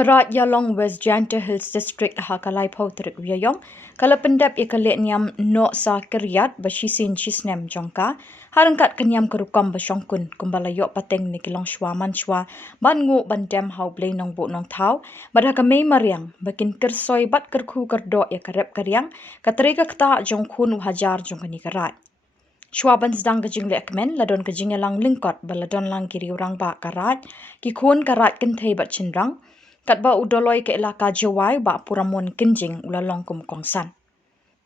Karat Yalong West Janta Hills District Hakalai Potrik Wyayong kalapendap ikaleniam no sa keryat basisin chisnem jongka harangkat kenyam kerukam basyongkun kumbalayok pateng ni kilong shwa manshwa bangu bandem hau blay nong bu nong tau badha kamay mariang bakin kersoy bat kerku kerdo ya karep karyang katrika kta jongkun hajar jongkani karat Shwaban sedang kejing lekmen ladon kejing lang lingkot baladon lang kiri orang ba karat kikun karat kentai bat cindrang kat ba udoloi ke elaka Jawai ba puramon kinjing ulalong kumukongsan.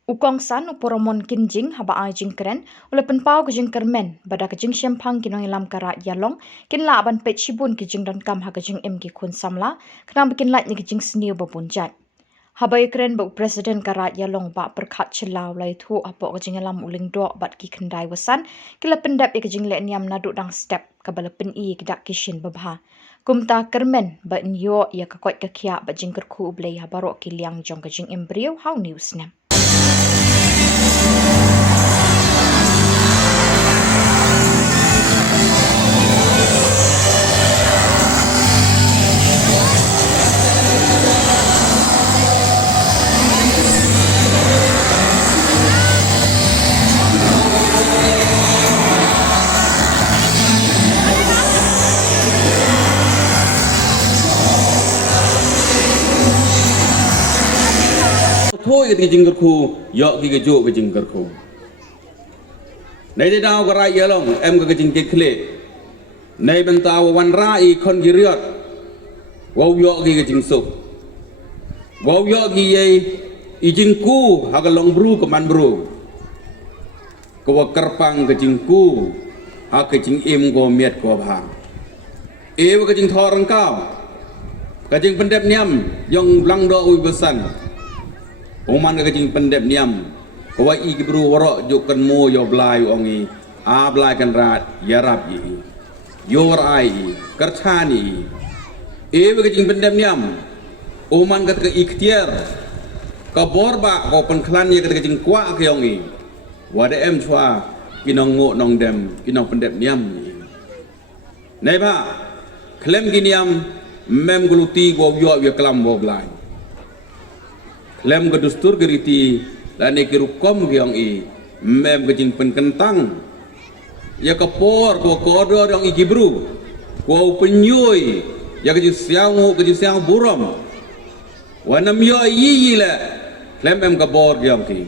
Ukongsan upuramon kinjing haba ajing keren ule penpau kejing kermen bada kejing syempang kinong ilam karat yalong kinla aban pet shibun kejing dan kam ha kejing im kikun samla kenam bikin lat ni kejing seniu babunjat. Habai keren ba presiden karat yalong ba perkat celau lai thu apa kejing ilam uling do bat ki kendai wasan kila pendap ya kejing le niam naduk dang step kabala pen i kedak kishin babha. Kumta kermen ba nyo ya kakot kakia ba jingker ku ublay habarok kiliang jong kajing embryo how news nem. Thôi cái jingger khu, yok cái jo cái jingger khu. Này đây đào cái rai yalong, em cái jing cái kle. Này bên tàu wan rai con giriot, wow yok cái jing sup. Wow yok cái jing ku, haga long bru ke man bru. Kau kerpang cái jing ku, haga jing im go miat go bang. Cái jing thorang kau, cái jing pendep niam, yang lang do ui besan. Oman ke jing pendep niam kau i gibru warok jokan mo yo blai ongi a blai kan rat yarap i yor ai kerthani ke jing pendep niam oman ke ikhtiar ka borba ko penklan ye ke jing kwa ke ongi wada em chwa kinong ngo nong dem kinong pendep niam nei ba klem giniam mem guluti go yo ye klam bo blai lem ke dustur geriti dan ke rukom ke yang i mem ke jing pen kentang ya ke por ko kodo yang i gibru ko penyoi ya ke siang buram wanam yo yi la lem em ke bor ke yang ki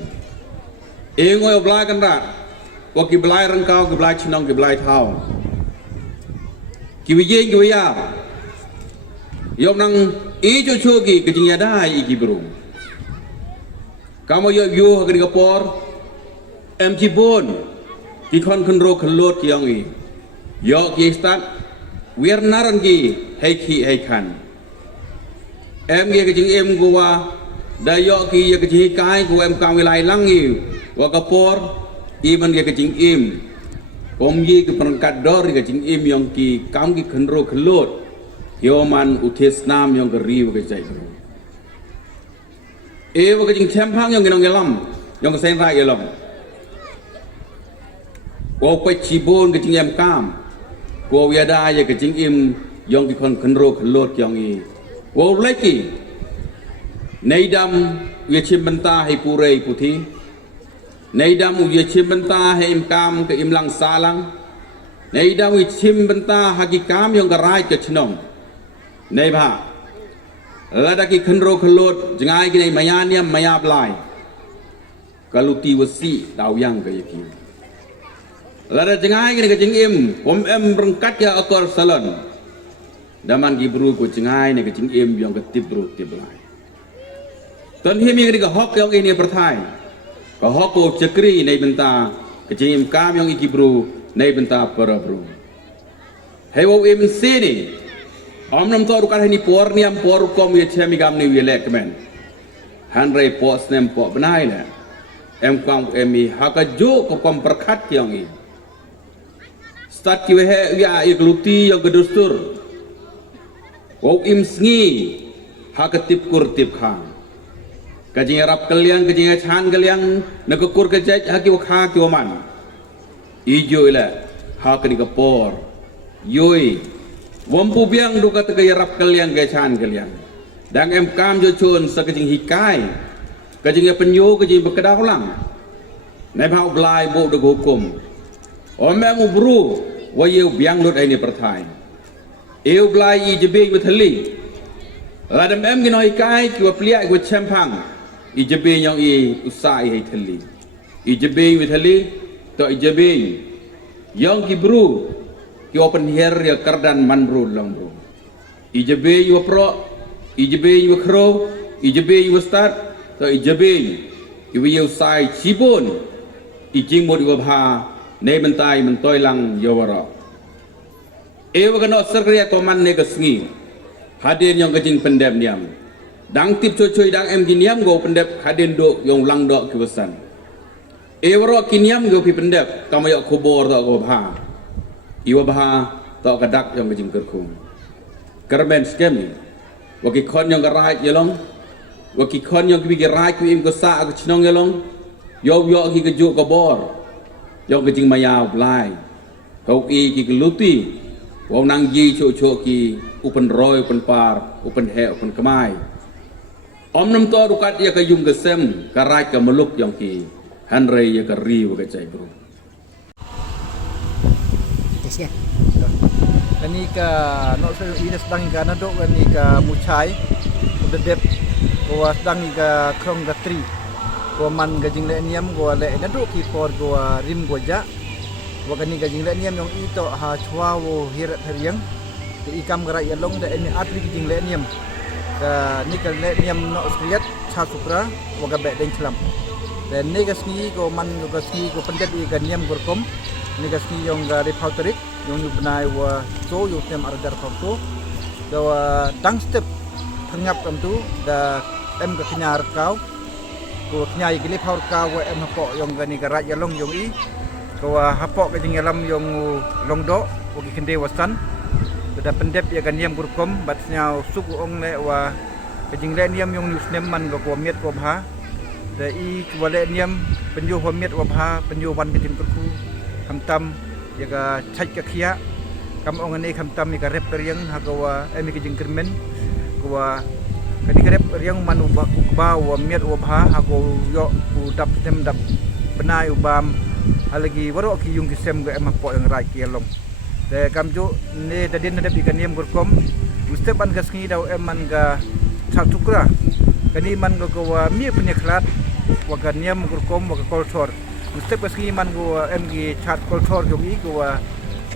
ngoy blai kan rat ko ki blai rangkau ki blai chinong ki blai thau ki wiye ki wiya yo nang i cho ki ke jing ya dai i gibru kamu yo ke kapor em cibon ki kon konro kelot ki yangi yo ki start wir naran ki hei kan em ge ke jing em gua da yo ki ye ke jing kai ku em kam wilai langi wa kapor i man ge ke jing im kom ye ke perangkat dor ke jing im yang ki kam ki konro kelot yo man utis nam yang ke riu ke jai cái jing chempang yang ginong gelam yang sen rai gelam ko pe chibon ke jing em kam ko wiada ya ke jing im yang ki kon konro kelot yang i ko leki neidam ye chim benta hai purei puthi neidam ye chim benta hai im kam ke im lang salang neidam ye chim benta haki kam yang garai ke chnong nei ba lada ki khenro khelot jangai ki nei maya niam maya blai kaluti wasi dau yang ke yaki lada jangai ki ke jing im pom em rengkat ya akor salon daman ki bru ko jangai ne ke jing im yang ke tip bru tip blai ton hi mi ki ke hok yang ini perthai ko hok ko chakri nei benta ke jing im kam yang ki bru nei benta para bru hei wo im sini Om nam tor kan ni por niam por kom ye chemi gam ni welek men han rei po snem po benai la em kam emi haka jo ko kom perkhat yang i start ki he ya igluti yang gedustur wo im sngi haka tip kur tip khang kajing rap kalian kajing chan kalian nak kur ke jaj haki wo kha ki man ijo ila haka ni ka por yoi Wampu biang duka tegay rap kalian gacaan kalian. Dang em kam jo chun sa kajing hikai kajing penyo kajing berkedau lang nai phau blai bo de hukum om em ubru wa yeu biang lut ai ni perthai eu blai I jebe with heli ladam em gi noi kai ki wa plia ki champang I jebe nyong I usai hai theli I jebe with heli to I jebe yong ki bru ki open here ya kardan man bru long bru I jebe yu pro IJB yu kro, IJB yu start, to IJB yu sai chibon, IJing mod yu bha, ne mentai mentoi lang yawara. Ewa kano serkriya toman ne kesngi, hadir yang kejing pendep niam. Dang tip coy dang em giniam go pendep hadir do yang lang do kiwasan. Ewa ro kiniam go pi pendep, kamayok kubor to go bha. Iwa bha to kadak yang kejing kerkung. Kerben skemi. Waki kon yang gerai yelong, waki kon yang kiki gerai ku im kosa aku chinong yelong, yo ki kejuk kabor, yo kejing mayau blai, kau ki keluti, wong nang ji cok ki upen roy upen par, upen he upen kemai. Om nam to rukat ya kayum kesem, karai ke meluk yang ki, hanrei ya keri wak cai bro. Yes, Kani ka no sa ina sedang ka nadok kani ka mucai udah dep gua sedang ka krong ka tri gua man ka jing le niam gua le nadok ki por gua rim gua ja gua kani ka jing le niam yang ito ha chwa wo hirat hariang ti ikam gara yalong da ini atli ki jing le niam ka ni ka le niam no skriat cha supra gua ka be deng chlam dan ni ka sni gua man ka sni gua pendet I ka niam gua kom ni ka sni yang ga repauterik yang ni benai wa so yo tem argar photo da dang step phangap kam tu da em ka knyar kau ko knyai gili phau kau wa em hapo yang gani garat yalong yong I ko hapo ka jingalam yang longdo ko ki kende wasan da pendep ya ganiam gurkom batnya suk ong le wa ka jingle niam yang news nem man ko miet ko bha da I ko le niam penju ho miet wa bha penju wan ka tin ku hamtam jaga cai kia kam ong ani kam tam ka rep riang hagawa emi ke jingkermen gua kani rep riang manu ba wa miet wa bha hago yo u dap tem dap benai ubam halagi waro ki yung kisem ga em po yang rai ki long de kam jo ne dadin na bi kaniem gurkom muste ban gasngi daw em man ga chatukra kani man go wa mi punya klat wa kaniem gurkom wa kolsor Mustep kasih man gua MG chat culture jogi gua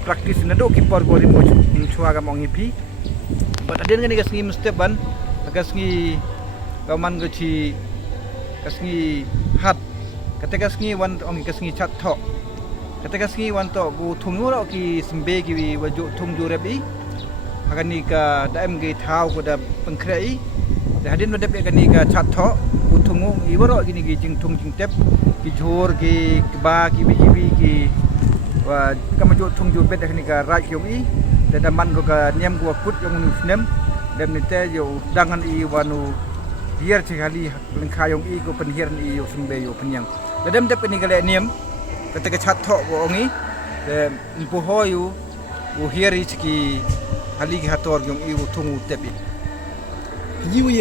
praktis nado kipor gua rimbo chua ga mongi pi but aden gani kasih mustep ban kasih kaman gachi kasih hat kata kasih wan ongi kasih chat tho kata kasih wan to gu thungu ro ki sembe ki waju thung ju rebi agani ka da MG thau ko da pengkrei da hadin wadep gani ka chat tho gu thungu I waro gini ki jing thung jing tep ki jor ki ba ki bijibi ki wa kamajo thung ju bet ni ka rai yong I da man ko ka niam ko kut yong nu nem dem ni te yo dangan I wanu biar sekali lengka yong I ko penhiar ni yo sembe yo penyang da dem dep ni ka le niam ketika chat tho ko ongi de impu hoyu u hiari ki hali ki hator yong I thung u tepi You